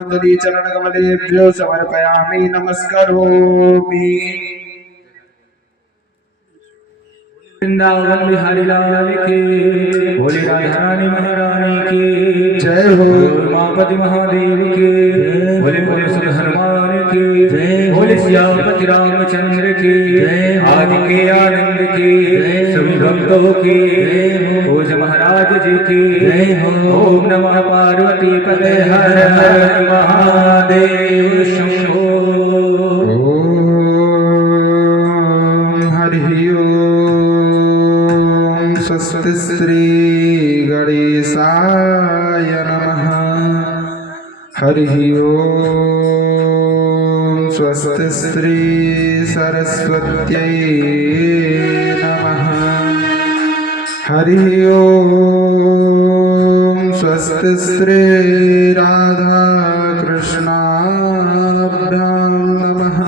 तदी चरणकमलेभ्यो समर्पयामि नमस्करोमि। वृंदावन बिहारी लाल की, भोली राधा रानी महारानी की जय हो। उमापति महादेव की, भोले भोले सुर हनुमान की, भोले सियापति रामचंद्र की, आज के आनंद की, सभी भक्तों की, पूज महाराज जी की। ओम नमः पार्वती पते हर हर महादेव शंभो। स्वस्ति श्री गणेशाय नमः। हरिः ओम स्वस्ति श्री सरस्वत्यै नमः। हरिः ओम स्वस्ति श्री राधा कृष्णाभ्यां नमः।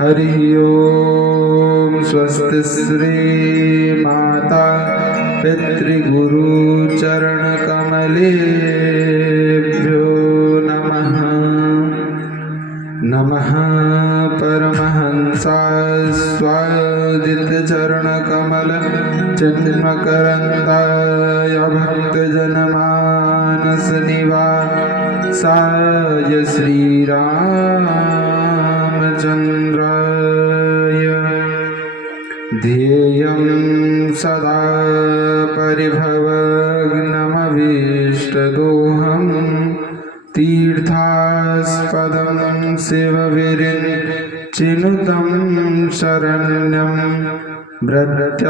हरिः ओम स्वस्ति श्री माता पितृगुरु चरण कमलेभ्यो नमः। नमः परमहंसाय स्वादित चरण कमल चिन्मकरन्दाय भक्तजनमानस निवासाय श्रीरामचन्द्राय ध्येयं सदा परिभवग्नमभीष्टदोहं तीर्थास्पदं शिवविरिञ्चिनुतं शरण्यं भृत्यार्तिहं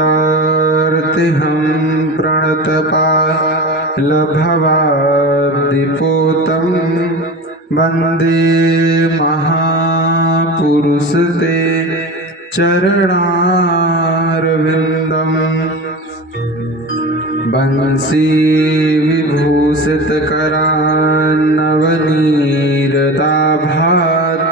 प्रणतपालभवाब्धिपोतं वन्दे महापुरुषते चरणारविन्दम्। बंसी विभूषितकरान्नवनीरदाभात्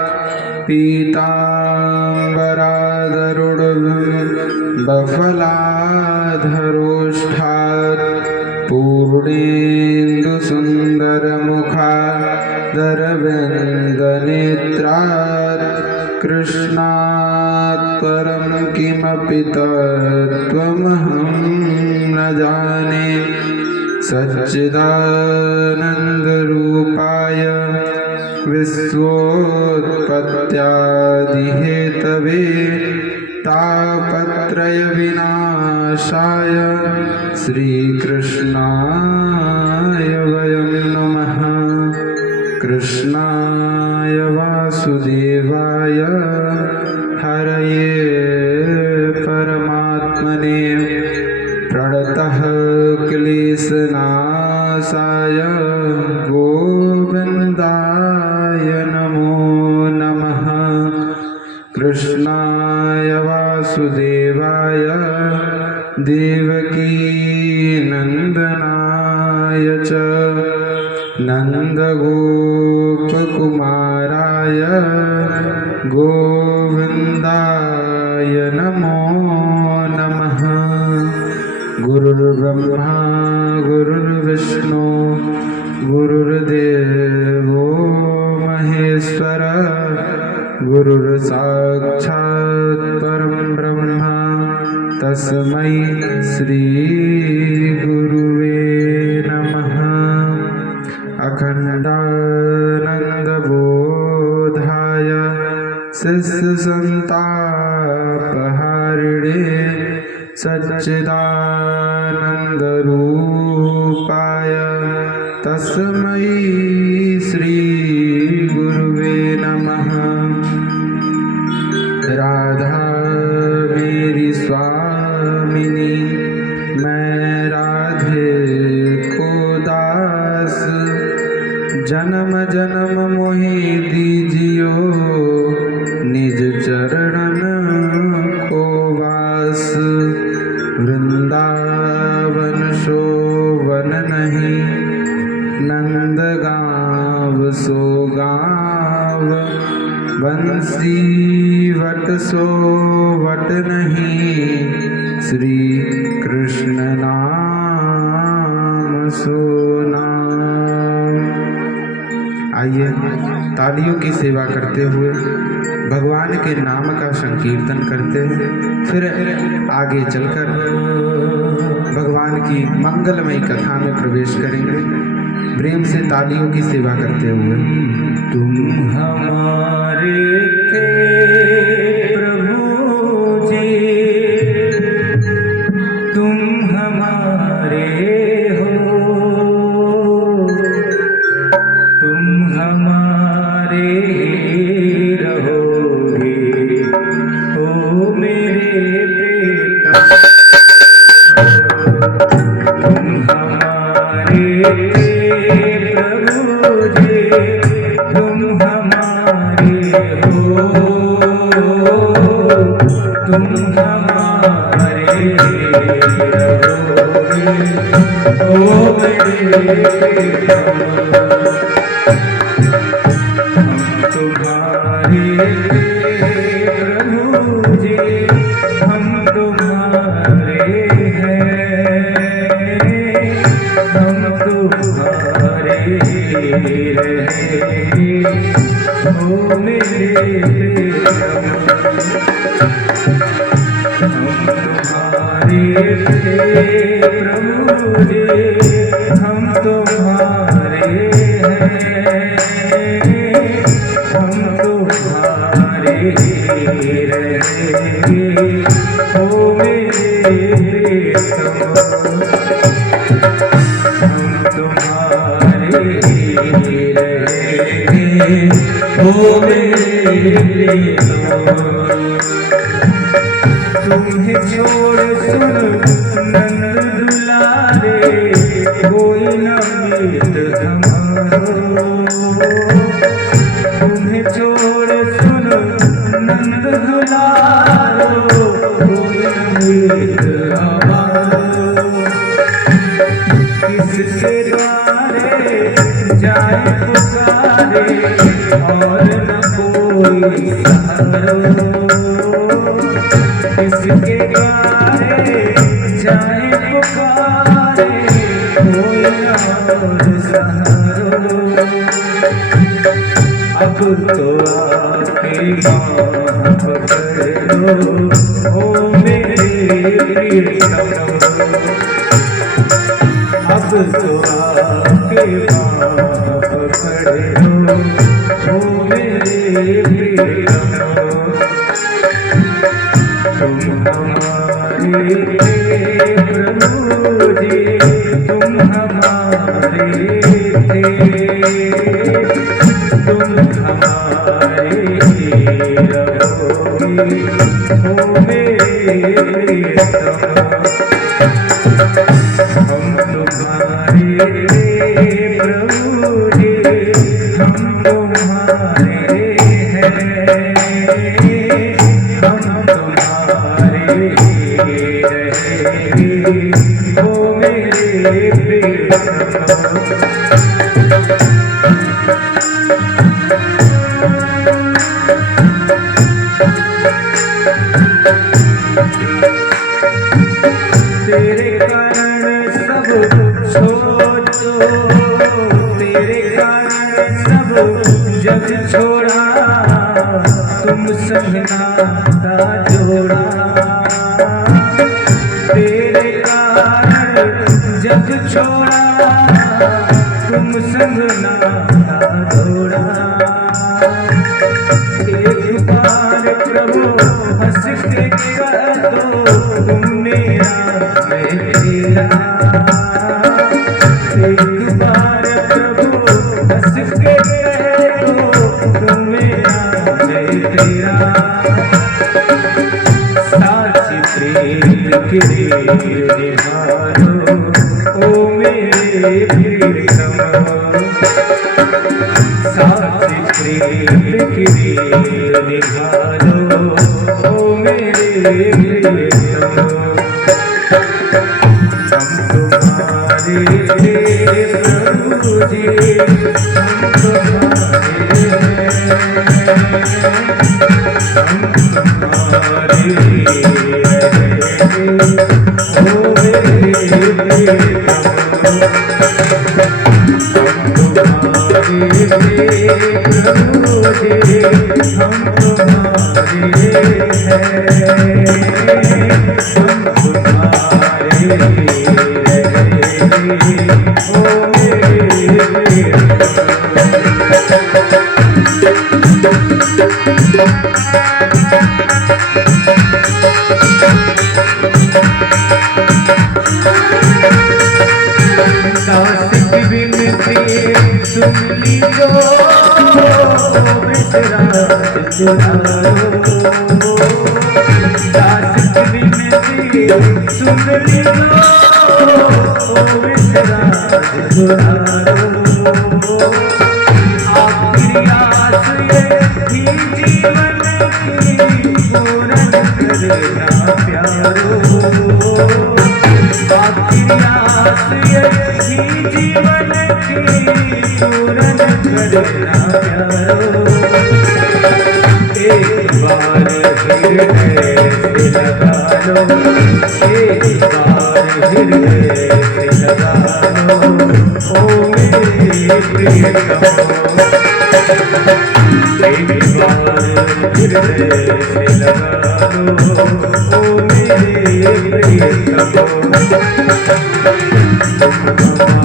पीताम्बरादरुडबफलाधरोष्ठात् पूर्णेन्दुसुन्दरमुखादरविन्दनेत्रात् कृष्णात् परं किमपि तत्त्वमहं न जाने। सच्चिदानन्दरूपाय विश्वोत्पत्त्यादिहेतवे तापत्रयविनाशाय श्रीकृष्णाय वयं नमः। कृष्णाय वासुदेवाय हरये परमात्मने प्रणतः क्लेशनाशाय गोविन्दाय नमो नमः। कृष्णाय वासुदेवाय देवकीनन्दनाय च नन्दगोपकुमाराय गोविन्दाय नमो नमः। गुरुर्ब्रह्मा गुरुर्विष्णु गुरुर्देवो महेश्वर गुरुर्साक्षात् परं ब्रह्म तस्मै श्री गुरुवे नमः। अखण्डानन्दबोधाय शिष्यसन्तापहारिणे सच्चिदानन्दरूपाय तस्मै श्री गुरुवे नमः। राधा मेरी स्वामिनी मैं राधे को दास, जन्म जन्म मोहि दीजियो निज चरणन को वास। वृंदावन शोवन नहीं नंद गाँव सो गाँव, बंसी वट सो वट नहीं श्री कृष्ण नाम सो नाम। आइए तालियों की सेवा करते हुए भगवान के नाम का संकीर्तन करते हैं, फिर आगे चलकर भगवान की मंगलमयी कथा में प्रवेश करेंगे। प्रेम से तालियों की सेवा करते हुए। तुम हमारे थे प्रभु जी, तुम हमारे हो, तुम हमारे रहोगे, ओ मेरे बेटा। तुम हमारे प्रभु जी, तुम हमारे हो, तुम हमारे रहोगे, ओ मेरे बेटा। हम तुम्हारे प्रभु जी, हम तुम्हारे हैं, हम तुम्हारे रहेंगे, ओ मेरे प्रियतम। हम तुम्हारे प्रभु जी, हम तुम्हारे हैं, हम तुम्हारे रहेंगे, ओ मेरे प्रियतम। हम तुम्हारे रहेंगे, ओ मेरे प्रियतम। तुम्हें छोड़ सुन नंद दुलारे, कोई न मीत हमारो। तुम्हें छोड़ सुन नंद दुलारो, कोई न मीत हमारो। किसके द्वारे जाए पुकारे, और न कोई सहारो। किसके द्वारे जाए पुकारे, कोई और सहारो। अब तो आके बाँह पकड़ लो, ओ मेरे प्रियतम। अब तो आके बाँह पकड़ लो, ओ मेरे प्रियतम। तुम हमारे प्रभु जी, तुम हमारे थे, तुम हमारे रहोगे, ओ मेरे प्रियतम। हम तुम्हारे प्रभु जी, हम तुम्हारे हैं, हम तुम्हारे रहेंगे, ओ मेरे प्रियतम। तेरे कारण सब छोड़ो, तेरे कारण सब जग छोड़ा, तुम संग नाता जोड़ा। तेरे कारण जग छोड़ा, तुम संग नाता जोड़ा। एक बार प्रभु हंस के कह दो, तुम मेरा मैं तेरा। एक बार प्रभु हंस के कह दो, तुम मेरा मैं तेरा। साची प्रेम के निभालो, ओ मेरे प्रियतम। साची प्रेम की निभालो, ओ मेरे प्रियतम। हम तुम्हारे प्रभु जी, हम तुम्हारे हैं, हम तुम्हारे रहेंगे, ओ मेरे प्रियतम। हम तुम्हारे प्रभु जी हम तुम्हारे हैं, हम तुम्हारे ओ मेरे दास की विनती सुन लीजो, विश्राम सुनाओ। दास की विनती सुन लीजो, विश्राम सुनाओ। आपकी आस ये ही जीवन की पूरन करना प्यारो, आपकी आस ये ही जीवन की पूरन करना प्यारो। एक बार हृदय से लगा लो, एक बार हृदय से लगा लो, ओ मेरे प्रियतम। एक बार हृदय से लगा लो, ओ मेरे प्रियतम।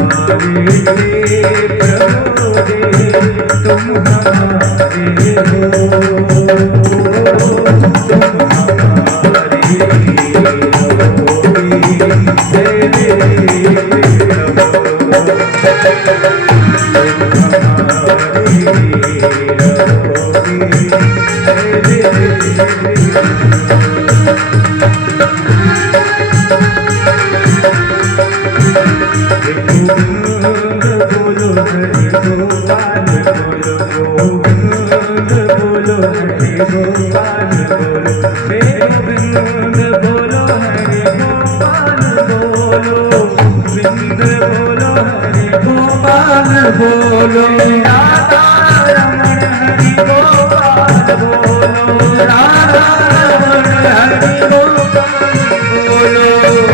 हमारे प्रभु जी तुम हमारे हो, तुम हमारे होगी, हे मेरे प्रभु। तुम हमारे होगी, हे मेरे बोलो हरि गोपाल बोलो, गोविंद बोलो हरि गोपाल बोलो, हे गोविंद बोलो हरि गोपाल बोलो, गोविंद बोलो हरि गोपाल बोलो। राधा रमण हरि गोपाल बोलो, राधा रमण हरि गोपाल बोलो,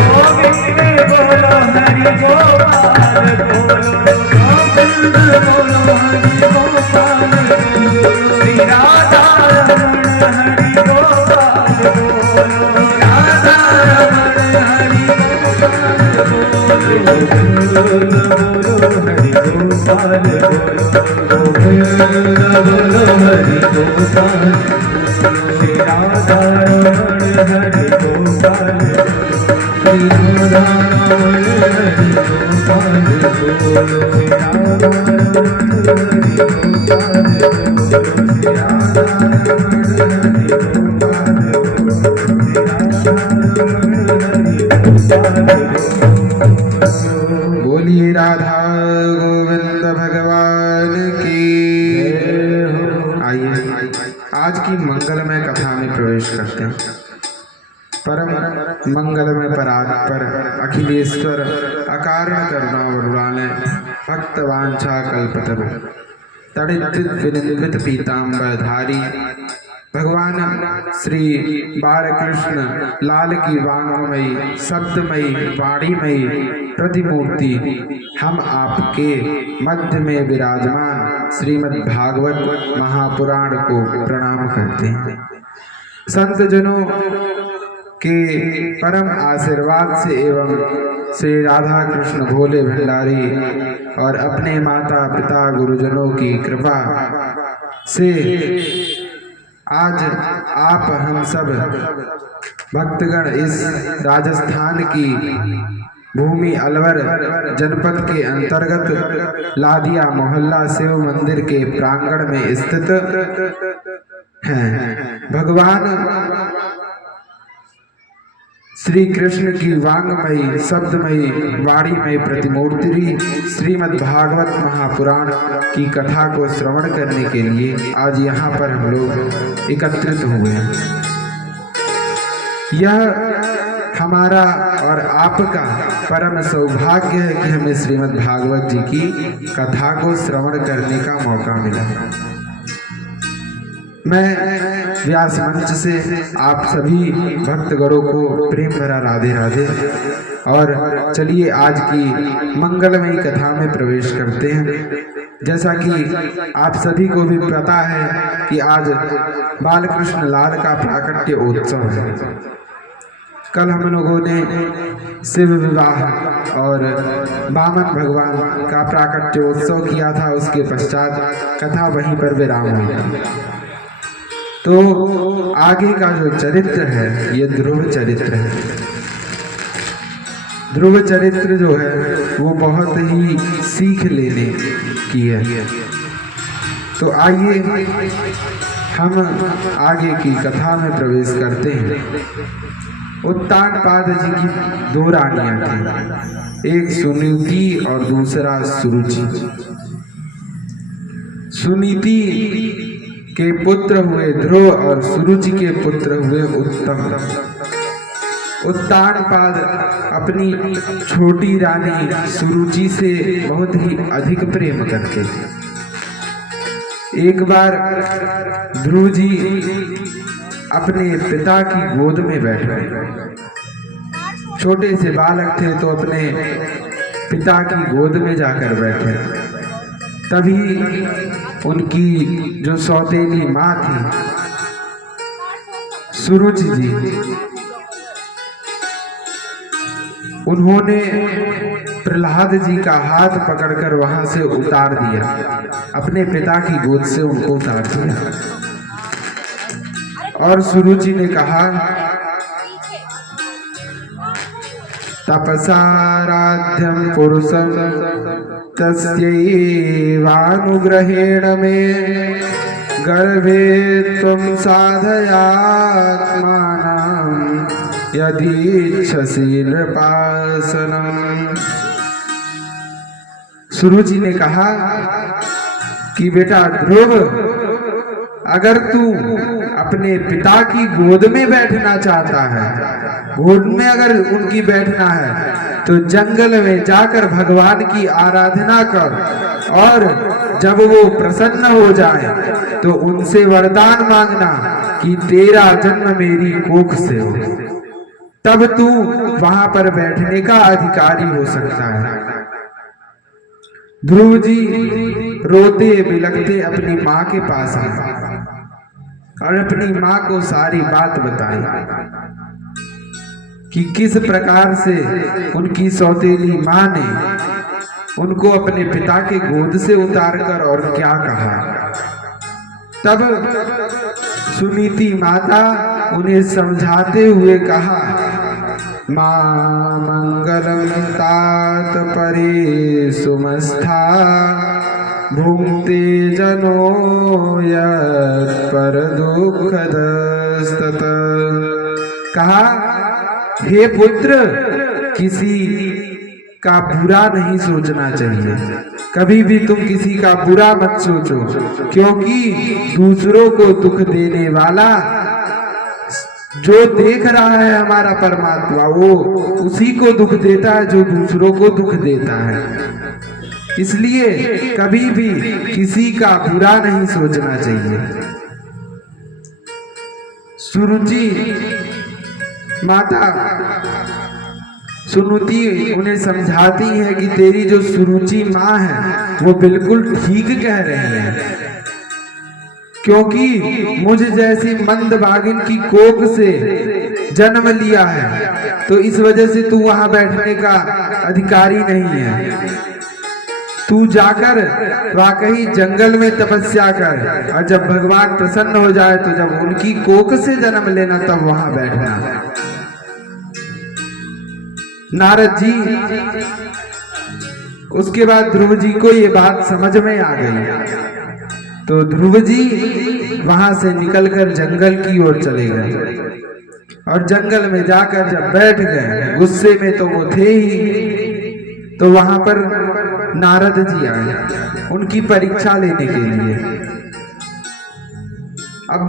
गोविंद बोलो हरि गोपाल बोलो, गोविंद बोलो हरि गोपाल बोलो। श्री राधा रमण हरि गोपाल बोलो, राधा रमण हरि गोपाल बोलो, गोविंद बोलो हरि गोपाल बोलो, गोविंद बोलो हरि गोपाल बोलो। श्री राधा रमण हरि गोपाल बोलो, श्री राधा रमण हरि गोपाल बोलो, श्री राधा रमण हरि गोपाल बोलो, श्री राधा रमण हरि गोपाल बोलो, श्री राधा रमण हरि गोपाल बोलो। बोलिए राधा गोविंद भगवान की। आइए आज की मंगलमय कथा में प्रवेश करते हैं। परम मंगलमय पर अखिलेश्वर अकारण करुणा वरुणालय भक्त वांछा कल्पतरु तड़ित विनिंदित पीताम्बर धारी भगवान श्री बालकृष्ण लाल की वांगमयी शब्दमयी वाणीमयी प्रतिमूर्ति हम आपके मध्य में विराजमान श्रीमद् भागवत महापुराण को प्रणाम करते हैं। संत जनों के परम आशीर्वाद से एवं श्री राधा कृष्ण भोले भंडारी और अपने माता पिता गुरुजनों की कृपा से आज आप हम सब भक्तगण इस राजस्थान की भूमि अलवर जनपद के अंतर्गत लादिया मोहल्ला शिव मंदिर के प्रांगण में स्थित हैं। भगवान श्री कृष्ण की वांगमयी शब्दमयी वाणीमयी प्रतिमूर्ति श्रीमद् भागवत महापुराण की कथा को श्रवण करने के लिए आज यहाँ पर हम लोग एकत्रित हुए हैं। यह हमारा और आपका परम सौभाग्य है कि हमें श्रीमद् भागवत जी की कथा को श्रवण करने का मौका मिला। मैं व्यास मंच से आप सभी भक्तगणों को प्रेम भरा राधे राधे। और चलिए आज की मंगलमयी कथा में प्रवेश करते हैं। जैसा कि आप सभी को भी पता है कि आज बालकृष्ण लाल का प्राकट्य उत्सव है। कल हम लोगों ने शिव विवाह और वामन भगवान का प्राकट्य उत्सव किया था, उसके पश्चात कथा वहीं पर विराम हुई। तो आगे का जो चरित्र है ये ध्रुव चरित्र है। ध्रुव चरित्र जो है वो बहुत ही सीख लेने की है। तो आइए हम आगे की कथा में प्रवेश करते हैं। उत्तानपाद जी की दो रानियां थी, एक सुनीति और दूसरा सुरुचि। सुनीति के पुत्र हुए ध्रुव और सुरुचि के पुत्र हुए उत्तम। उत्तानपाद अपनी छोटी रानी सुरुचि से बहुत ही अधिक प्रेम करते। एक बार ध्रुव जी अपने पिता की गोद में बैठ गए। छोटे से बालक थे तो अपने पिता की गोद में जाकर बैठे। तभी उनकी जो सौतेली माँ थी सुरुचि जी, उन्होंने प्रहलाद जी का हाथ पकड़कर वहां से उतार दिया, अपने पिता की गोद से उनको उतार दिया। और सुरुचि ने कहा, तपसाराध्यं पुरुषं तस्यैवानुग्रहेण मे गर्भे त्वं साधयात्मानं यदीच्छसि नृपासनम्। सुरुचि ने कहा कि बेटा ध्रुव, अगर तू अपने पिता की गोद में बैठना चाहता है, गोद में अगर उनकी बैठना है, तो जंगल में जाकर भगवान की आराधना कर और जब वो प्रसन्न हो जाए तो उनसे वरदान मांगना कि तेरा जन्म मेरी कोख से हो, तब तू वहां पर बैठने का अधिकारी हो सकता है। ध्रुव जी रोते बिलखते अपनी माँ के पास आए और अपनी माँ को सारी बात बताई कि किस प्रकार से उनकी सौतेली माँ ने उनको अपने पिता के गोद से उतारकर और क्या कहा। तब सुनीति माता उन्हें समझाते हुए कहा, मां मंगलम तात परे सुमस्था भुंक्ते जनो यत् पर दुःखदस्तत। कहा, हे पुत्र, किसी का बुरा नहीं सोचना चाहिए, कभी भी तुम किसी का बुरा मत सोचो, क्योंकि दूसरों को दुख देने वाला जो देख रहा है हमारा परमात्मा, वो उसी को दुख देता है जो दूसरों को दुख देता है। इसलिए कभी भी किसी का बुरा नहीं सोचना चाहिए। सुरुचि माता सुनीति उन्हें समझाती है कि तेरी जो सुरुचि माँ है वो बिल्कुल ठीक कह रही है, क्योंकि मुझ जैसी मंदभागिन की कोख से जन्म लिया है, तो इस वजह से तू वहां बैठने का अधिकारी नहीं है। तू जाकर वाकई जंगल में तपस्या कर, और जब भगवान प्रसन्न हो जाए तो जब उनकी कोख से जन्म लेना तब वहां बैठना। नारद जी, उसके बाद ध्रुव जी को ये बात समझ में आ गई, तो ध्रुव जी वहां से निकलकर जंगल की ओर चले गए और जंगल में जाकर जब बैठ गए, गुस्से में तो वो थे ही, तो वहां पर नारद जी आए उनकी परीक्षा लेने के लिए। अब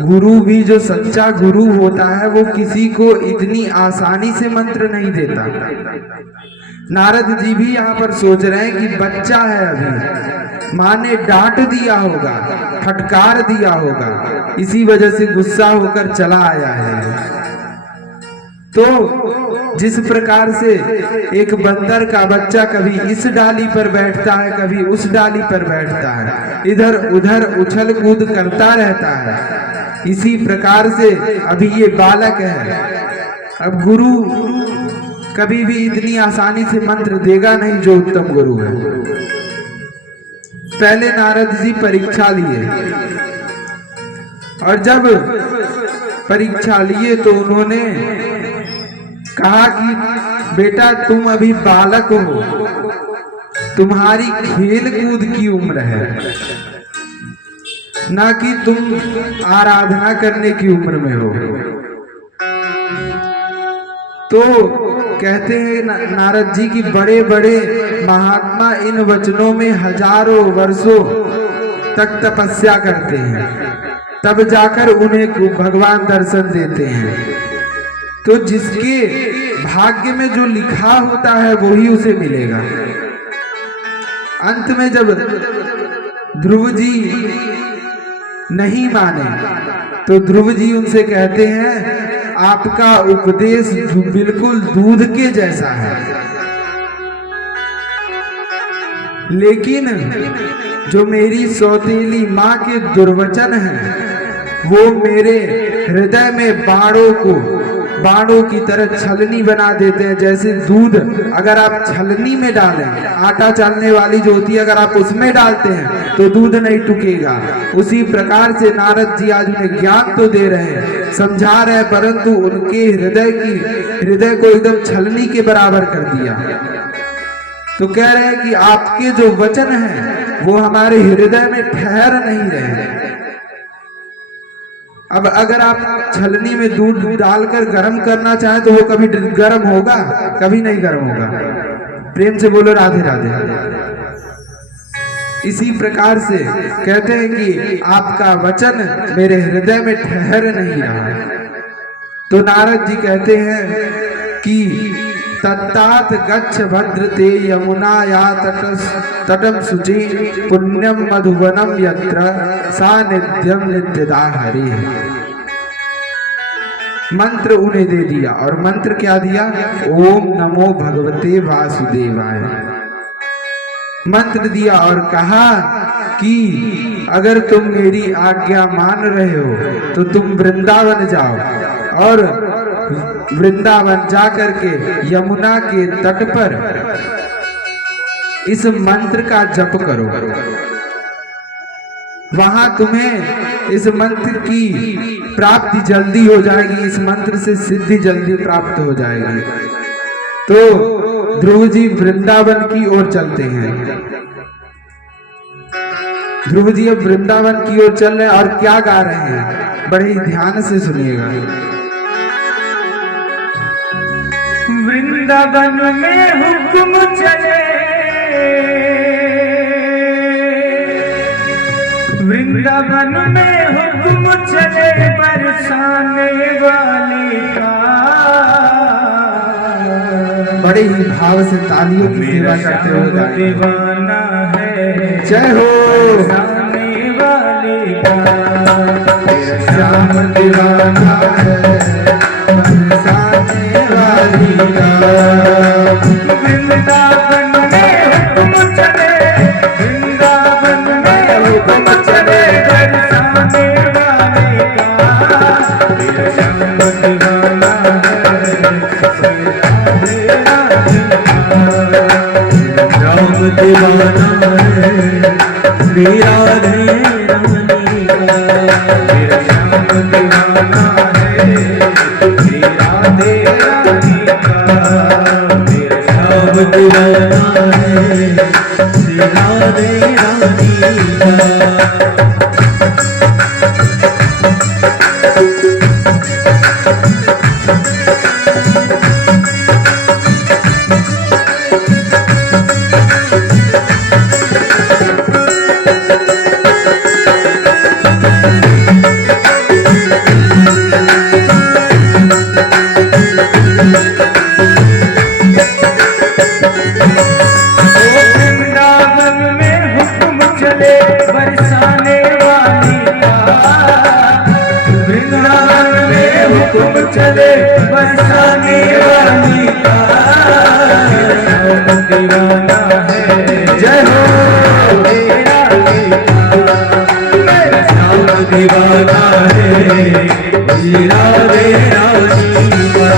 गुरु भी जो सच्चा गुरु होता है वो किसी को इतनी आसानी से मंत्र नहीं देता। नारद जी भी यहाँ पर सोच रहे हैं कि बच्चा है, अभी माँ ने डांट दिया होगा, फटकार दिया होगा, इसी वजह से गुस्सा होकर चला आया है। तो जिस प्रकार से एक बंदर का बच्चा कभी इस डाली पर बैठता है, कभी उस डाली पर बैठता है, इधर उधर उछल कूद करता रहता है, इसी प्रकार से अभी ये बालक है। अब गुरु कभी भी इतनी आसानी से मंत्र देगा नहीं जो उत्तम गुरु है। पहले नारद जी परीक्षा लिए, और जब परीक्षा लिए तो उन्होंने कहा कि बेटा तुम अभी बालक हो, तुम्हारी खेल कूद की उम्र है, ना कि तुम आराधना करने की उम्र में हो। तो कहते हैं नारद जी की बड़े बड़े महात्मा इन वचनों में हजारों वर्षों तक तपस्या करते हैं, तब जाकर उन्हें भगवान दर्शन देते हैं। तो जिसके भाग्य में जो लिखा होता है वो ही उसे मिलेगा। अंत में जब ध्रुव जी नहीं माने तो ध्रुव जी उनसे कहते हैं आपका उपदेश बिल्कुल दूध के जैसा है, लेकिन जो मेरी सौतेली माँ के दुर्वचन हैं वो मेरे हृदय में बाणों की तरह छलनी बना देते हैं। जैसे दूध अगर आप छलनी में डालें, आटा चालने वाली जो होती है, अगर आप उसमें डालते हैं तो दूध नहीं टूकेगा, उसी प्रकार से नारद जी आज उन्हें ज्ञान तो दे रहे हैं, समझा रहे हैं, परंतु उनके हृदय को एकदम छलनी के बराबर कर दिया। तो कह रहे हैं कि आपके जो वचन हैं वो हमारे हृदय में ठहर नहीं रहे। अब अगर आप छलनी में दूध डालकर गर्म करना चाहें तो वो कभी गर्म होगा? कभी नहीं गर्म होगा। प्रेम से बोलो राधे राधे। इसी प्रकार से कहते हैं कि आपका वचन मेरे हृदय में ठहर नहीं रहा। तो नारद जी कहते हैं कि तत्तात गच्छ भद्र ते यमुना या तटम शुचि पुण्यम मधुवनम यत्र सानिध्यम नित्यदा हरि। मंत्र उन्हें दे दिया, और मंत्र क्या दिया? ओम नमो भगवते वासुदेवाय मंत्र दिया, और कहा कि अगर तुम मेरी आज्ञा मान रहे हो तो तुम वृंदावन जाओ, और वृंदावन जाकर के यमुना के तट पर इस मंत्र का जप करो, वहां तुम्हें इस मंत्र की प्राप्ति जल्दी हो जाएगी, इस मंत्र से सिद्धि जल्दी प्राप्त हो जाएगी। तो ध्रुव जी वृंदावन की ओर चलते हैं। ध्रुव जी अब वृंदावन की ओर चल रहे हैं, और क्या गा रहे हैं बड़े ही ध्यान से सुनिएगा। वृंदावन में हुक्म चले, वृंदावन में हुक्म चले बरसाने वाले का। बड़े ही भाव से तालियों की सेवा करते हुए दीवाना है, जय हो बरसाने वाले का। श्याम दीवाना है बरसाने वाली का। वृंदावन में हुक्म चले, वृंदावन में हुक्म चले बरसाने वाले का। श्याम दीवाना राम दीवाना है मेरा रे रानी का। मेरा श्याम दीवाना है मेरा दे रानी का। मेरा राम दीवाना है मेरा रे रानी का। वृंदावन में हुक्म चले बरसाने वाले दीवाना है श्री राधे रानी का।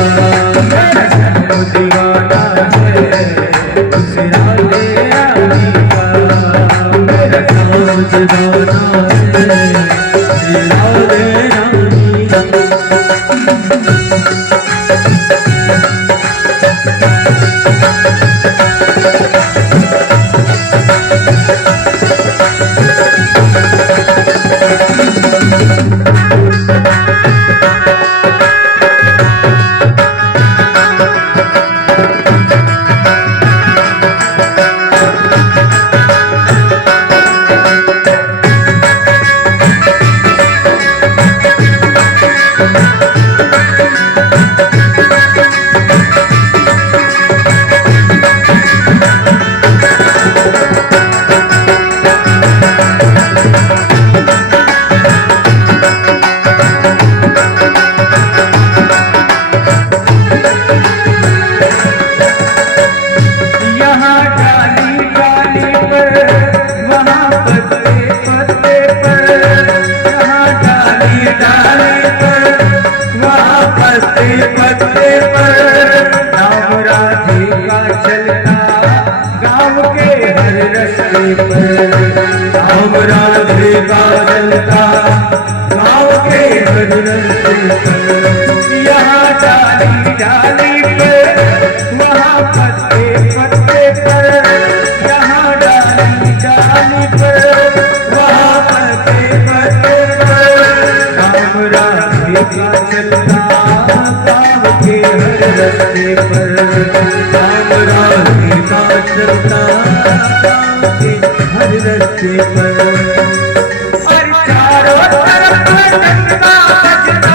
मेरा श्याम दीवाना है श्री राधे रानी का। मेरा श्याम दीवाना है श्री राधे रानी का। राम राधे का चलता गाँव के हर रस्ते पर। यहाँ डाली डाली पर वहाँ पत्ते पत्ते पर। यहाँ डाली डाली पर वहाँ पत्ते पत्ते पर। राम राधे का चलता गाँव के हर रस्ते पर। राम राधे का चलता गाँव के हर रस्ते पर। और चारों तरफ डंका बजना।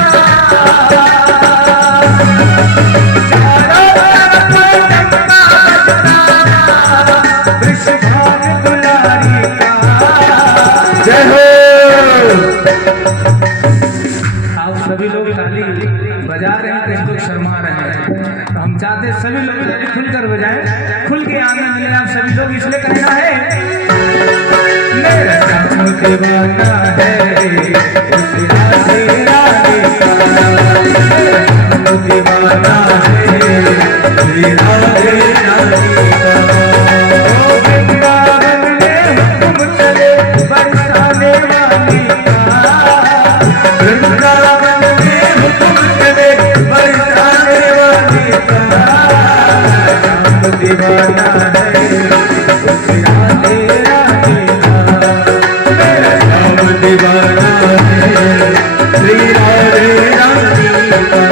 चारों तरफ डंका बजना। वृषभान दुलारी का जय हो। आप सभी लोग ताली बजा रहे हैं, कुछ लोग शर्मा रहे हैं, तो हम चाहते हैं सभी लोग ताली खुलकर बजाएं, खुल के आनंद मिले आप सभी लोग। इसलिए कहना है मेरा श्याम दीवाना है श्री राधे रानी का। मेरा श्याम दीवाना है श्री राधे रानी का। ओ वृंदावन में हुक्म चले बरसाने वाली का। वृंदावन में हुक्म चले बरसाने वाली का। श्याम दीवाना है श्री राधे रानी का। मेरा श्याम दीवाना है श्री राधे रानी का।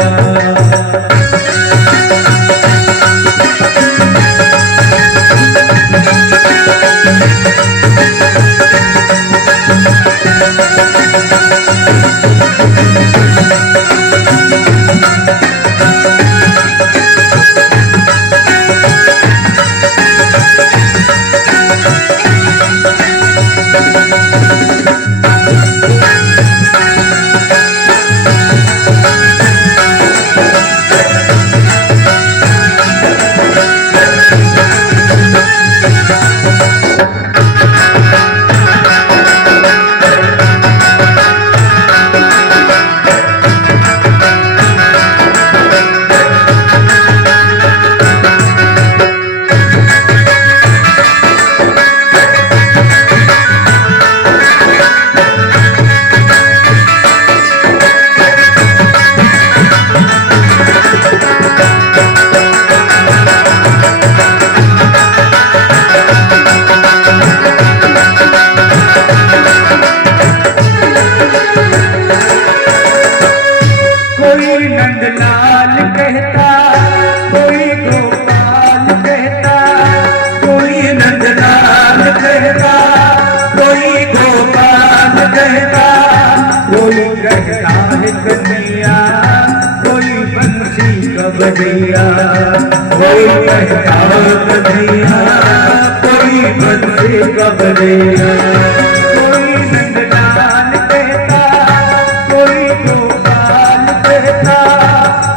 बधिया कोई कहता बधिया कोई बंसी का बधिया कोई नंदलाल कहता कोई गोपाल कहता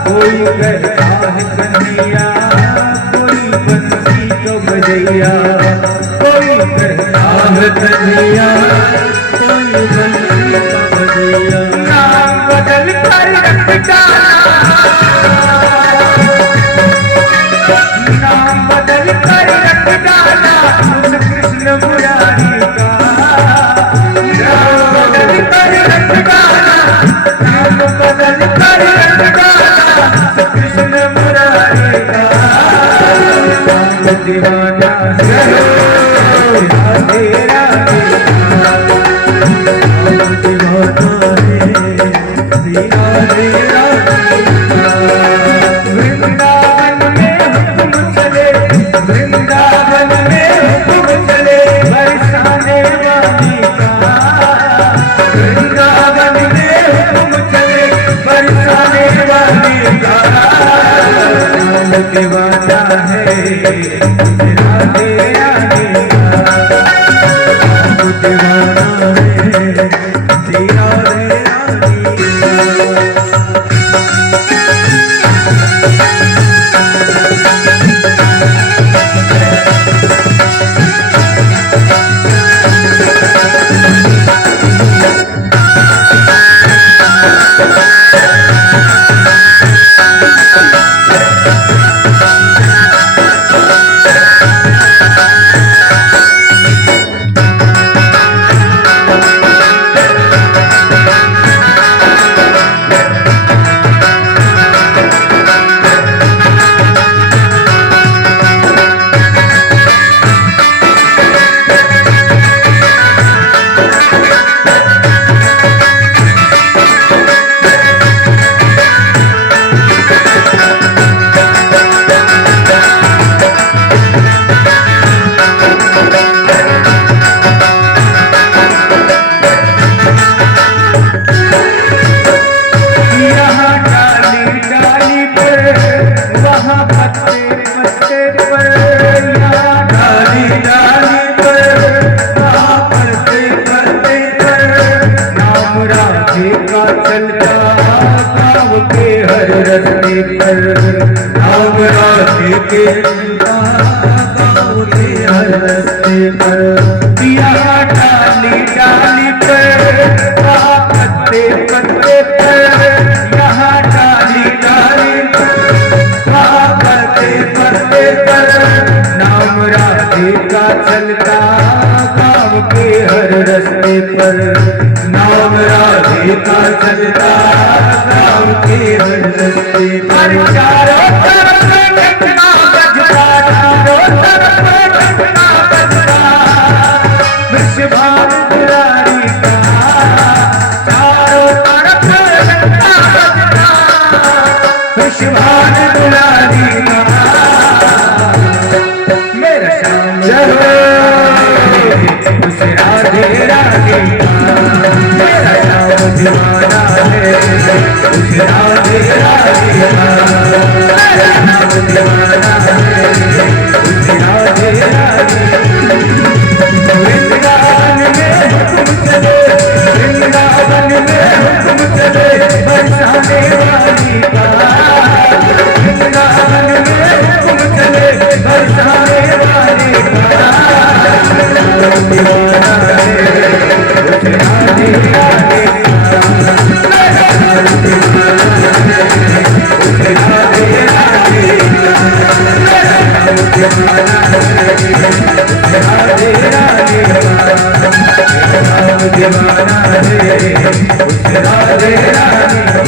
कोई कहता है कन्हैया कोई बंसी का बधिया कोई कहता है कन्हैया कोई बंसी का बधिया। मैया नाम बदल कर रख डाला, नाम बदल कर रख डाला उस कृष्ण मुरारी का। नाम बदल कर रख डाला, नाम बदल कर रख डाला उस कृष्ण मुरारी का। राम दीवाना है राधे राधे, दीवाना है श्री राधे राधे। वृंदावन में हुक्म चले, वृंदावन में हुक्म चले बरसाने वाली का। वृंदावन में हुक्म चले बरसाने वाली का। राम दीवाना है राधे राधे का। दीवाना है श्री राधे राधे। यहाँ डाली डाली पर, वहाँ पत्ते पत्ते पर। यहाँ डाली डाली पर, वहाँ पत्ते पत्ते पर। नाम राधे का चलता गाँव के हर रस्ते पर। नाम राधे के गाँव के हर रस्ते पर। यहाँ डाली डाली पर, वहाँ पत्ते पत्ते पर। यहाँ डाली डाली पर, वहाँ पत्ते पत्ते पर। नाम राधे का चलता गाँव के हर रस्ते पर। नाम राधे का चलता गाँव के हर रस्ते पर। चारों तरफ घटना बजता, चारों तरफ घटना बजता विश्वभान दुलारी का। चारों तरफ घटना बजता विश्वभान दुलारी का। मेरा श्याम उस राधे राधे का। मेरा श्याम दीवाना है उस राधे राधे का। मेरा श्याम दीवाना है उस राधे राधे। वृंदावन में हुक्म चले, वृंदावन में हुक्म चले बरसाने वाली का। वृंदावन में हुक्म चले बरसाने वाली का। दीवाना है उस राधे राधे का। मेरा दीवाना है उस राधे राधे का। मेरा दीवाना है राधे राधे का। राम दीवाना है उस राधे राधे का।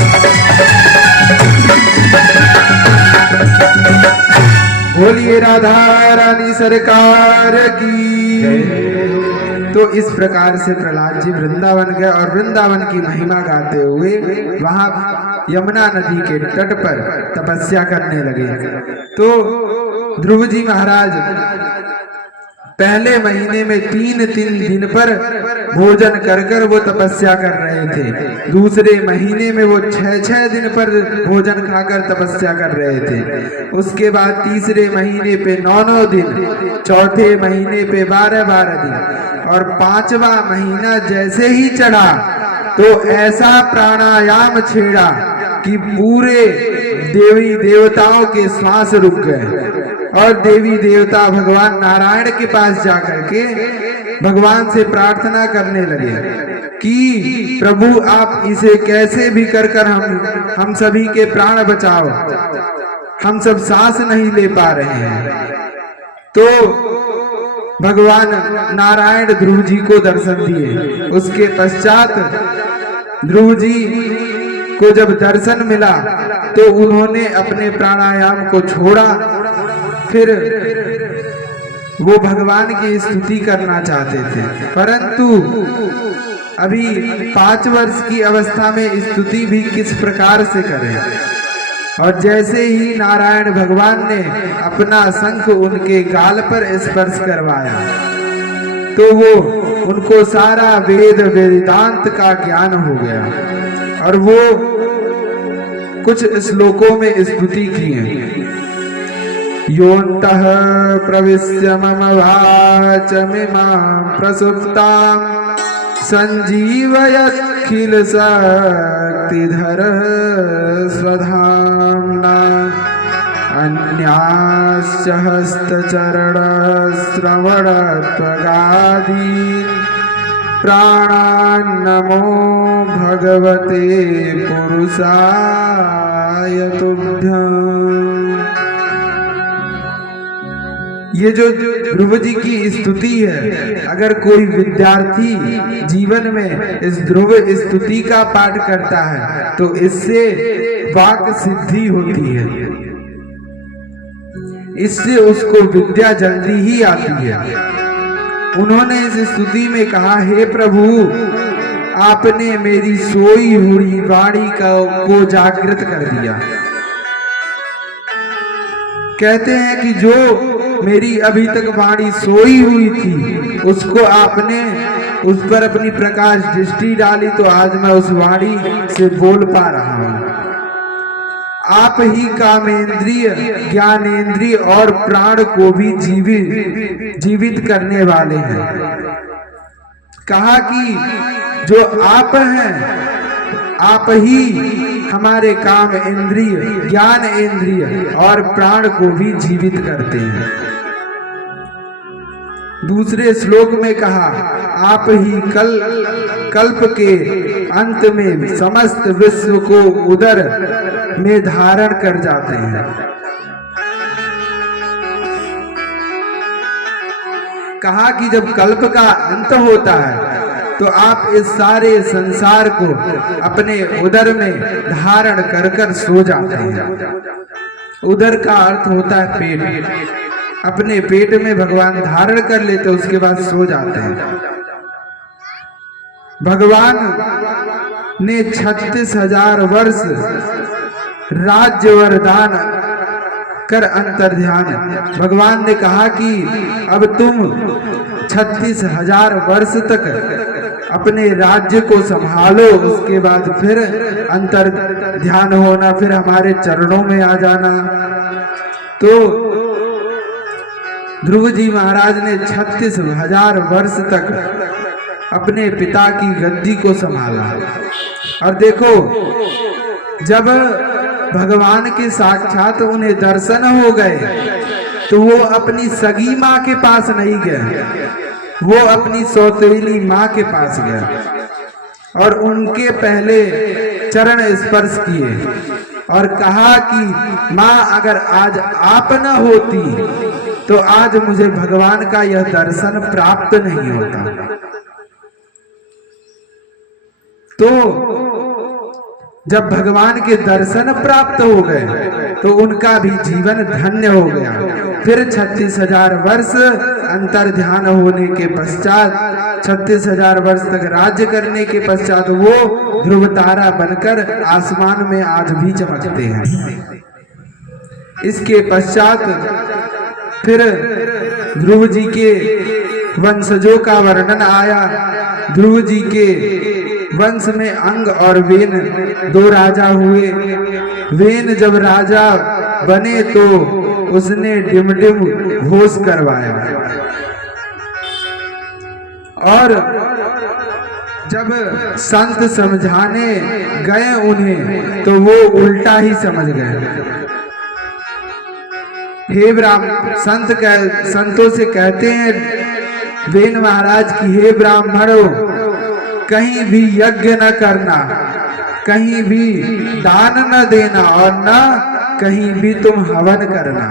बोलिए राधा रानी सरकार की। तो इस प्रकार से प्रहलाद जी वृंदावन गए और वृंदावन की महिमा गाते हुए वहां यमुना नदी के तट पर तपस्या करने लगे। तो ध्रुव जी महाराज पहले महीने में 3-3 दिन पर भोजन कर कर वो तपस्या कर रहे थे। दूसरे महीने में वो 6-6 दिन पर भोजन खाकर तपस्या कर रहे थे। उसके बाद तीसरे महीने पे 9-9 दिन, चौथे महीने पे 12-12 दिन और 5वां महीना जैसे ही चढ़ा तो ऐसा प्राणायाम छेड़ा कि पूरे देवी देवताओं के श्वास रुक गए और देवी देवता भगवान नारायण के पास जाकर के भगवान से प्रार्थना करने लगे कि प्रभु आप इसे कैसे भी कर हम सभी के प्राण बचाओ, हम सब सांस नहीं ले पा रहे हैं। तो भगवान नारायण ध्रुव जी को दर्शन दिए। उसके पश्चात ध्रुव जी को जब दर्शन मिला तो उन्होंने अपने प्राणायाम को छोड़ा, फिर वो भगवान की स्तुति करना चाहते थे, परंतु अभी 5 वर्ष की अवस्था में स्तुति भी किस प्रकार से करें। और जैसे ही नारायण भगवान ने अपना शंख उनके गाल पर स्पर्श करवाया तो वो उनको सारा वेद वेदांत का ज्ञान हो गया और वो कुछ श्लोकों में स्तुति की है। योऽन्तः प्रविश्य मम वाचमिमां प्रसुप्तां संजीवयत्खिल शक्तिधर स्वधाम्ना अन्याश्च हस्तचरण श्रवण त्वगादीन् प्राणान्नमो भगवते पुरुषाय तुभ्यम्। ये जो ध्रुव जी की स्तुति है, अगर कोई विद्यार्थी जीवन में इस ध्रुव स्तुति का पाठ करता है तो इससे वाक सिद्धि होती है, इससे उसको विद्या जल्दी ही आती है। उन्होंने इस स्तुति में कहा, हे प्रभु आपने मेरी सोई हुई वाणी को जागृत कर दिया। कहते हैं कि जो मेरी अभी तक वाणी सोई हुई थी उसको आपने उस पर अपनी प्रकाश दृष्टि डाली तो आज मैं उस वाणी से बोल पा रहा हूं। आप ही कामेंद्रिय, ज्ञानेंद्रिय और प्राण को भी जीवित करने वाले हैं। कहा कि जो आप हैं आप ही हमारे काम इंद्रिय, ज्ञान इंद्रिय और प्राण को भी जीवित करते हैं। दूसरे श्लोक में कहा, आप ही कल्प के अंत में समस्त विश्व को उदर में धारण कर जाते हैं। कहा कि जब कल्प का अंत होता है तो आप इस सारे संसार को अपने उदर में धारण कर सो जाते हैं। उदर का अर्थ होता है पेट। अपने पेट में भगवान धारण कर लेते, उसके बाद सो जाते हैं। भगवान ने 36,000 वर्ष राज्य वरदान कर अंतर्ध्यान। भगवान ने कहा कि अब तुम 36,000 वर्ष तक अपने राज्य को संभालो, उसके बाद फिर अंतर ध्यान होना, फिर हमारे चरणों में आ जाना। तो ध्रुव जी महाराज ने 36,000 वर्ष तक अपने पिता की गद्दी को संभाला। और देखो, जब भगवान के साक्षात उन्हें दर्शन हो गए तो वो अपनी सगी माँ के पास नहीं गए, वो अपनी सौतेली माँ के पास गए और उनके पहले चरण स्पर्श किए और कहा कि माँ अगर आज आप न होती तो आज मुझे भगवान का यह दर्शन प्राप्त नहीं होता। तो जब भगवान के दर्शन प्राप्त हो गए तो उनका भी जीवन धन्य हो गया। फिर 36,000 वर्ष अंतर ध्यान होने के पश्चात, 36,000 वर्ष तक राज्य करने के पश्चात वो ध्रुव तारा बनकर आसमान में आज भी चमकते हैं। इसके पश्चात फिर ध्रुव जी के वंशजों का वर्णन आया। ध्रुव जी के वंश में अंग और वेन 2 राजा हुए। वेन जब राजा बने तो उसने डिमडिम घोष करवाया और जब संत समझाने गए उन्हें तो वो उल्टा ही समझ गए। हे ब्राह्मण, संतों से कहते हैं वेन महाराज की, हे ब्राह्मणों, कहीं भी यज्ञ न करना, कहीं भी दान न देना और न कहीं भी तुम हवन करना।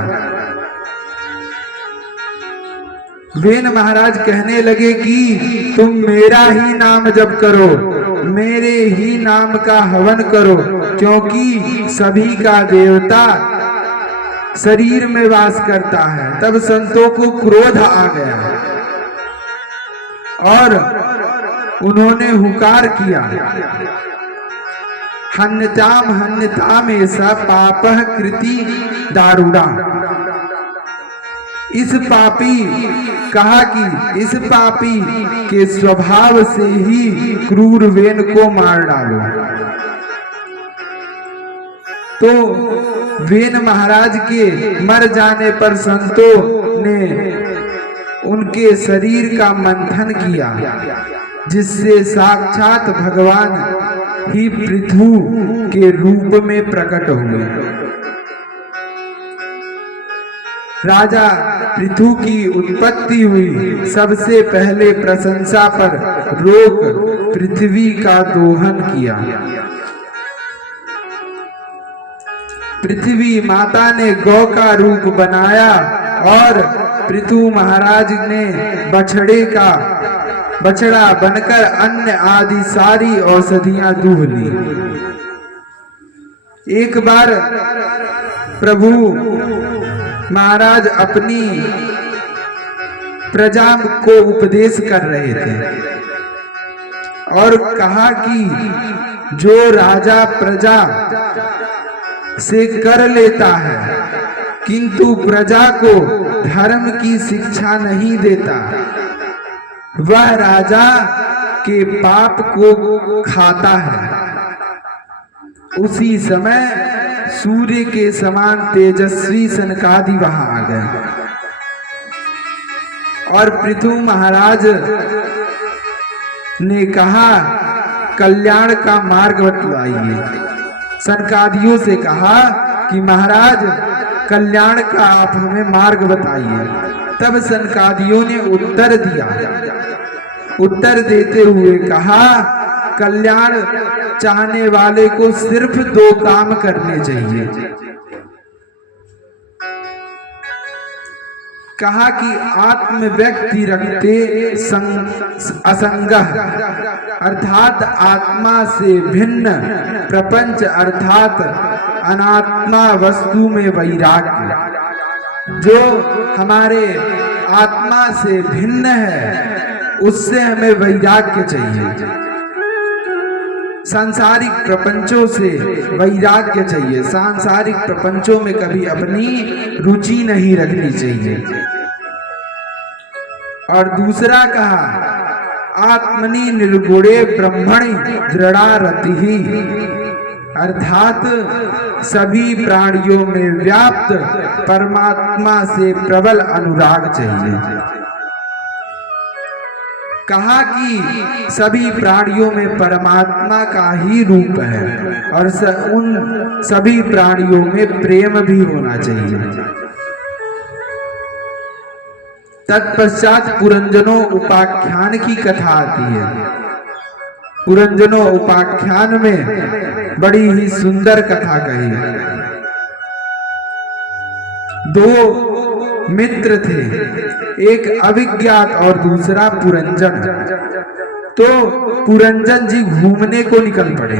वेन महाराज कहने लगे कि तुम मेरा ही नाम जप करो, मेरे ही नाम का हवन करो, क्योंकि सभी का देवता शरीर में वास करता है। तब संतों को क्रोध आ गया और उन्होंने हुकार किया, हन्यताम हन्यताम ऐसा पापः कृति दारुणा। इस पापी कहा कि इस पापी के स्वभाव से ही क्रूर वेन को मार डालो। तो वेन महाराज के मर जाने पर संतों ने उनके शरीर का मंथन किया, जिससे साक्षात भगवान ही पृथु के रूप में प्रकट हुए। राजा पृथु की उत्पत्ति हुई। सबसे पहले प्रशंसा पर रोक पृथ्वी का दोहन किया। पृथ्वी माता ने गौ का रूप बनाया और पृथु महाराज ने बछड़ा बनकर अन्न आदि सारी औषधियां दूह ली। एक बार प्रभु महाराज अपनी प्रजा को उपदेश कर रहे थे और कहा कि जो राजा प्रजा से कर लेता है किंतु प्रजा को धर्म की शिक्षा नहीं देता, वह राजा के पाप को खाता है। उसी समय सूर्य के समान तेजस्वी सनकादि वहां आ गए और पृथु महाराज ने कहा, कल्याण का मार्ग बतलाइए। सनकादियों से कहा कि महाराज कल्याण का आप हमें मार्ग बताइए। तब सनकादियों ने उत्तर दिया। उत्तर देते हुए कहा, कल्याण चाहने वाले को सिर्फ 2 काम करने चाहिए। कहा कि आत्म व्यक्ति रखते असंग अर्थात आत्मा से भिन्न, प्रपंच अर्थात अनात्मा वस्तु में वैराग्य। जो हमारे आत्मा से भिन्न है उससे हमें वैराग्य चाहिए। सांसारिक प्रपंचों से वैराग्य चाहिए। सांसारिक प्रपंचों में कभी अपनी रुचि नहीं रखनी चाहिए। और दूसरा कहा, आत्मनि निर्गुणे ब्रह्मणि दृढ़ा रतिः अर्थात सभी प्राणियों में व्याप्त परमात्मा से प्रबल अनुराग चाहिए। कहा कि सभी प्राणियों में परमात्मा का ही रूप है और उन सभी प्राणियों में प्रेम भी होना चाहिए। तत्पश्चात पुरंजनो उपाख्यान की कथा आती है। पुरंजनो उपाख्यान में बड़ी ही सुंदर कथा कही। 2 मित्र थे, एक अविज्ञात और दूसरा पुरंजन। तो पुरंजन जी घूमने को निकल पड़े।